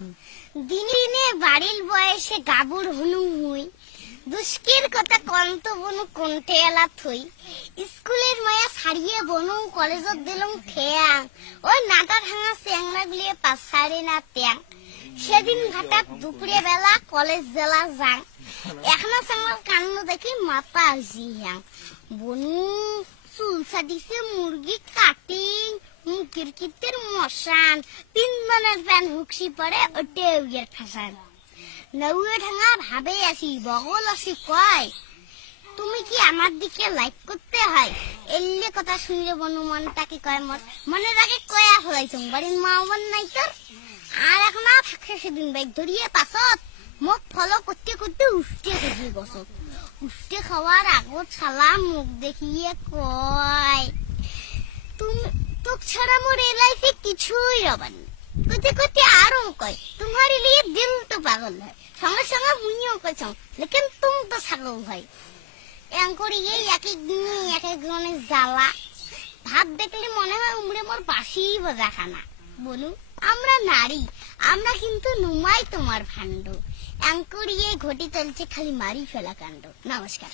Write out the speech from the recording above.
দিনে দিনে বাড়ির বয়সে গাবুর হনু মুই দুষ্কের কথা কন্ত বনু কণ্ঠে এলা থই স্কুলের মায়া ছাড়িয়ে বনু কলেজত দিলুম ঠেয়াং ওই নাটা ভাঙা চেংরা গুলিয়ে পাছারে না ট্যাং সেদিন ঘাটাত দুপুরে বেলা কলেজ জেলা যাং এখনো চেংরার কান্ন দেখি মাথা হইছি হ্যাং বনু চুল ছাটিছে মুরগি কাটিং কিরকিতের মশান তিনজনের প্যান হুকসি পরে ওটে উইয়ের ফাঁসান নৌয়ে ঢাঙা ভাবে আসি বগল আসি কয় তুমি কি আমার দিকে লাইক করতে হয় এলে কথা শুনলে বনু মনটাকে কয় মনের আগে কয়া ফলাইছং বাড়ির মা বোন নাই তোর আর এখন ফাঁকছে সেদিন বাইক ধরিয়ে পাছত মুখ ফলো করতে করতে উঠতে গেছি গছত উঠতে খাওয়ার আগত শালা মুখ দেখিয়ে কয় তুমি তোক ছাড়া মোর এই লাইফে কিছুই রবানি কতে কতে আরো কয় তোমার লিয়ে দিল তো পাগল হয় সঙ্গে সঙ্গে মুইও কইছং লেকিন তুম তো ছাগল হয় এঙ্করি এই এক এক দিনে এক এক জনের জ্বালা ভাব দেখলে মনে হয় উমরে মোর বাসি বাজা খানা বলুন আমরা নারী আমরা কিন্তু নুমাই তোমার ভাণ্ড এঙ্করি এই ঘটি চলছে খালি মারি ফেলা কাণ্ড নমস্কার।